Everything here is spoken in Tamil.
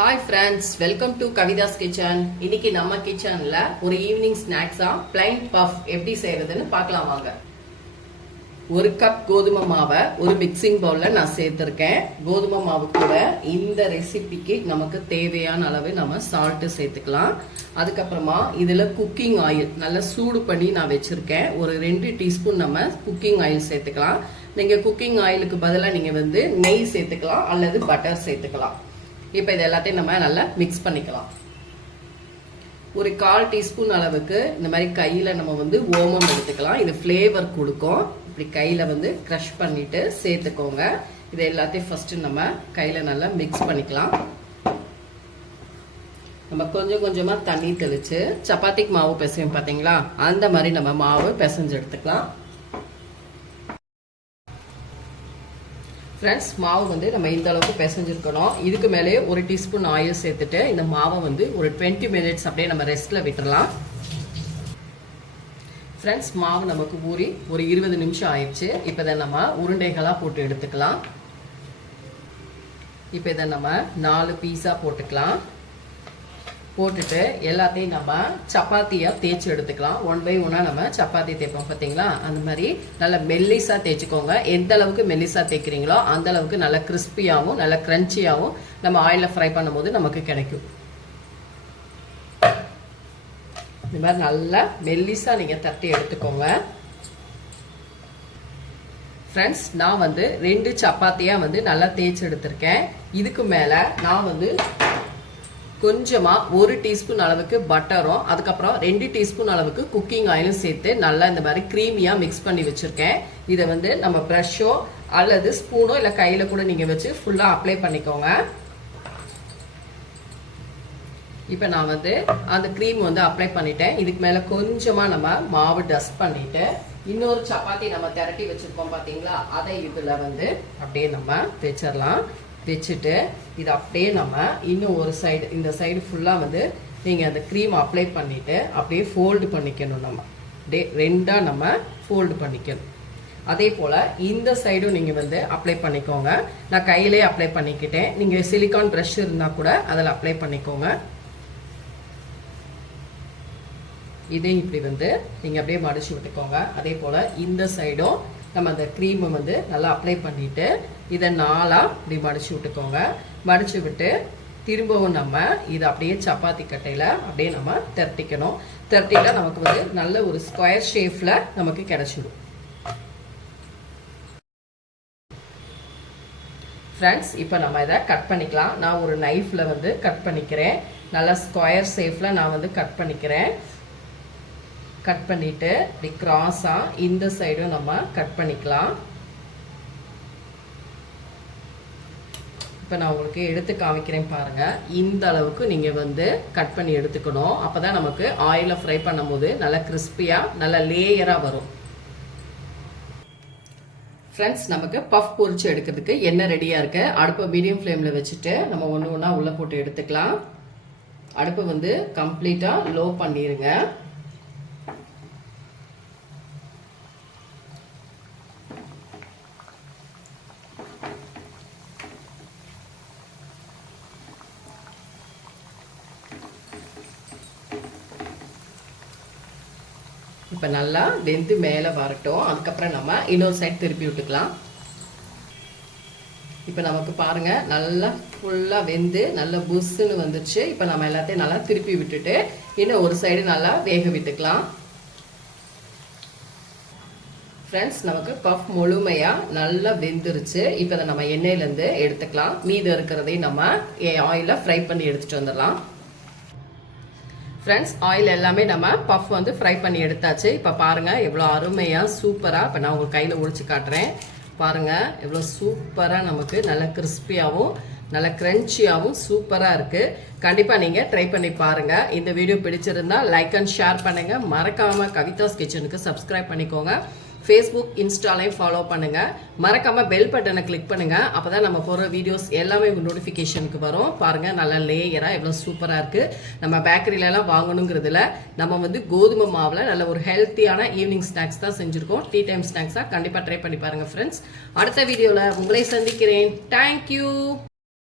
Hi friends, welcome to Kavitha's Kitchen. இன்னைக்கு நம்ம கிச்சன்ல ஒரு ஈவினிங் ஸ்நாக்ஸா plain puff எப்படி செய்யறதுன்னு பார்க்கலாம் வாங்க. ஒரு கப் கோதுமை மாவை ஒரு மிக்சிங் பவுல்ல நான் சேர்த்திருக்கேன். கோதுமை மாவு கூட இந்த ரெசிபிக்கு நமக்கு தேவையான அளவு நம்ம சால்ட் சேர்த்துக்கலாம். அதுக்கப்புறமா இதுல குக்கிங் ஆயில் நல்லா சூடு பண்ணி நான் வச்சிருக்கேன். ஒரு 2 டீஸ்பூன் நம்ம குக்கிங் ஆயில் சேர்த்துக்கலாம். நீங்க குக்கிங் ஆயிலுக்கு பதிலாக நீங்க நெய் சேர்த்துக்கலாம் அல்லது பட்டர் சேர்த்துக்கலாம். இப்போ இது எல்லாத்தையும் நம்ம நல்லா மிக்ஸ் பண்ணிக்கலாம். ஒரு 1/4 டீஸ்பூன் அளவுக்கு இந்த மாதிரி கையில் நம்ம ஓமம் எடுத்துக்கலாம். இது ஃப்ளேவர் கொடுக்கும். இப்படி கையில் க்ரஷ் பண்ணிட்டு சேர்த்துக்கோங்க. இது எல்லாத்தையும் ஃபர்ஸ்ட் நம்ம கையில் நல்லா மிக்ஸ் பண்ணிக்கலாம். நம்ம கொஞ்சம் கொஞ்சமாக தண்ணி தெளித்து சப்பாத்திக்கு மாவு பிசையும் பார்த்தீங்களா, அந்த மாதிரி நம்ம மாவு பிசைஞ்சு எடுத்துக்கலாம். ஃப்ரெண்ட்ஸ், மாவு நம்ம இந்த அளவுக்கு பிசைஞ்சிருக்கணும். இதுக்கு மேலே ஒரு டீஸ்பூன் ஆயில் சேர்த்துட்டு இந்த மாவை ஒரு 20 மினிட்ஸ் அப்படியே நம்ம ரெஸ்ட்டில் விட்டுடலாம். ஃப்ரெண்ட்ஸ், மாவு நமக்கு ஊறி ஒரு 20 நிமிஷம் ஆயிடுச்சு. இப்போ இதை நம்ம உருண்டைகளாக போட்டு எடுத்துக்கலாம். இப்போ இதை நம்ம 4 பீஸாக போட்டுக்கலாம். போட்டுட்டு எல்லாத்தையும் நம்ம சப்பாத்தியாக தேய்ச்சி எடுத்துக்கலாம். 1 by 1 நம்ம சப்பாத்தி தேய்ப்போம் பார்த்தீங்களா, அந்த மாதிரி நல்லா மெல்லிஸாக தேய்ச்சிக்கோங்க. எந்த அளவுக்கு மெல்லிஸாக தேய்க்கிறீங்களோ அந்த அளவுக்கு நல்லா கிறிஸ்பியாகவும் நல்லா கிரன்ச்சியாகவும் நம்ம ஆயிலில் ஃப்ரை பண்ணும்போது நமக்கு கிடைக்கும். இந்த மாதிரி நல்லா மெல்லிஸாக நீங்கள் தட்டி எடுத்துக்கோங்க. ஃப்ரெண்ட்ஸ், நான் 2 சப்பாத்தியாக நல்லா தேய்ச்சி எடுத்திருக்கேன். இதுக்கு மேலே நான் கொஞ்சமாக 1 டீஸ்பூன் அளவுக்கு பட்டரும் அதுக்கப்புறம் 2 டீஸ்பூன் அளவுக்கு குக்கிங் ஆயிலும் சேர்த்து நல்லா இந்த மாதிரி க்ரீமியாக மிக்ஸ் பண்ணி வச்சுருக்கேன். இதை நம்ம ப்ரஷ்ஷோ அல்லது ஸ்பூனோ இல்லை கையில் கூட நீங்கள் வச்சு ஃபுல்லாக அப்ளை பண்ணிக்கோங்க. இப்போ நான் அந்த க்ரீம் அப்ளை பண்ணிட்டேன். இதுக்கு மேலே கொஞ்சமாக நம்ம மாவு டஸ்ட் பண்ணிவிட்டு இன்னொரு சப்பாத்தி நம்ம திரட்டி வச்சுருக்கோம் பார்த்தீங்களா, அதை இதில் அப்படியே நம்ம தேய்ச்சிடலாம். வச்சுட்டு இதை அப்படியே நம்ம இன்னும் ஒரு சைடு இந்த சைடு ஃபுல்லாக நீங்கள் அந்த க்ரீம் அப்ளை பண்ணிவிட்டு அப்படியே ஃபோல்டு பண்ணிக்கணும். நம்ம அப்படியே 2ஆக நம்ம ஃபோல்டு பண்ணிக்கணும். அதே போல் இந்த சைடும் நீங்கள் அப்ளை பண்ணிக்கோங்க. நான் கையிலே அப்ளை பண்ணிக்கிட்டேன். நீங்கள் சிலிக்கான் ப்ரஷ் இருந்தால் கூட அதில் அப்ளை பண்ணிக்கோங்க. இதையும் இப்படி நீங்கள் அப்படியே மடிச்சு விட்டுக்கோங்க. அதே போல் இந்த சைடும் நம்ம அந்த க்ரீமை நல்லா அப்ளை பண்ணிவிட்டு இதை 4ஆக இப்படி மடிச்சு விட்டுக்கோங்க. மடிச்சு விட்டு திரும்பவும் நம்ம இதை அப்படியே சப்பாத்தி கட்டையில் அப்படியே நம்ம திரட்டிக்கணும். திரட்டிட்டா நமக்கு நல்ல ஒரு ஸ்கொயர் ஷேப்பில் நமக்கு கிடைச்சிடும். ஃப்ரெண்ட்ஸ், இப்போ நம்ம இதை கட் பண்ணிக்கலாம். நான் ஒரு நைஃப்பில் கட் பண்ணிக்கிறேன். நல்லா ஸ்கொயர் ஷேப்பில் நான் கட் பண்ணிக்கிறேன். கட் பண்ணிட்டு இப்படி கிராஸாக இந்த சைடும் நம்ம கட் பண்ணிக்கலாம். இப்போ நான் உங்களுக்கு எடுத்து காமிக்கிறேன் பாருங்க. இந்த அளவுக்கு நீங்கள் கட் பண்ணி எடுத்துக்கணும். அப்போ தான் நமக்கு ஆயிலில் ஃப்ரை பண்ணும்போது நல்லா கிறிஸ்பியாக நல்லா லேயராக வரும். ஃப்ரெண்ட்ஸ், நமக்கு பஃப் பொரிச்சு எடுக்கிறதுக்கு எண்ணெய் ரெடியாக இருக்கு. அடுப்பை மீடியம் ஃப்ளேமில் வச்சுட்டு நம்ம ஒன்று ஒன்றா உள்ளே போட்டு எடுத்துக்கலாம். அடுப்பை கம்ப்ளீட்டாக லோ பண்ணிடுங்க. இப்போ நல்லா வெந்து மேலே வரட்டும். அதுக்கப்புறம் நம்ம இன்னொரு சைட் திருப்பி விட்டுக்கலாம். இப்போ நமக்கு பாருங்கள் நல்லா ஃபுல்லாக வெந்து நல்லா புஷ்ஷுன்னு வந்துடுச்சு. இப்போ நம்ம எல்லாத்தையும் நல்லா திருப்பி விட்டுட்டு இன்னும் ஒரு சைடு நல்லா வேக விட்டுக்கலாம். ஃப்ரெண்ட்ஸ், நமக்கு பஃப் முழுமையாக நல்லா வெந்துருச்சு. இப்போ அதை நம்ம எண்ணெயிலேருந்து எடுத்துக்கலாம். மீது இருக்கிறதையும் நம்ம ஆயிலில் ஃப்ரை பண்ணி எடுத்துகிட்டு வந்துடலாம். ஃப்ரெண்ட்ஸ், ஆயில் எல்லாமே நம்ம பஃப் ஃப்ரை பண்ணி எடுத்தாச்சு. இப்போ பாருங்கள் எவ்வளோ அருமையாக சூப்பராக. இப்போ நான் உங்கள் கையில் ஒழிச்சு காட்டுறேன் பாருங்கள். எவ்வளோ சூப்பராக நமக்கு நல்ல கிறிஸ்பியாகவும் நல்ல கிரன்ச்சியாகவும் சூப்பராக இருக்குது. கண்டிப்பாக நீங்கள் ட்ரை பண்ணி பாருங்கள். இந்த வீடியோ பிடிச்சிருந்தா லைக் அண்ட் ஷேர் பண்ணுங்கள். மறக்காமல் கவிதாஸ் கிச்சனுக்கு சப்ஸ்கிரைப் பண்ணிக்கோங்க. ஃபேஸ்புக் இன்ஸ்டாலையும் ஃபாலோ பண்ணுங்கள். மறக்காமல் பெல் பட்டனை கிளிக் பண்ணுங்கள். அப்போ தான் நம்ம போகிற வீடியோஸ் எல்லாமே உங்கள் நோட்டிஃபிகேஷனுக்கு வரும். பாருங்கள் நல்லா லேயராக எவ்வளோ சூப்பராக இருக்குது. நம்ம பேக்கரியிலலாம் வாங்கணுங்கிறதுல நம்ம கோதுமை மாவில் நல்ல ஒரு ஹெல்த்தியான ஈவினிங் ஸ்நாக்ஸ் தான் செஞ்சுருக்கோம். டீ டைம் ஸ்நாக்ஸாக கண்டிப்பாக ட்ரை பண்ணி பாருங்கள் ஃப்ரெண்ட்ஸ். அடுத்த வீடியோவில் உங்களை சந்திக்கிறேன். தேங்க்யூ.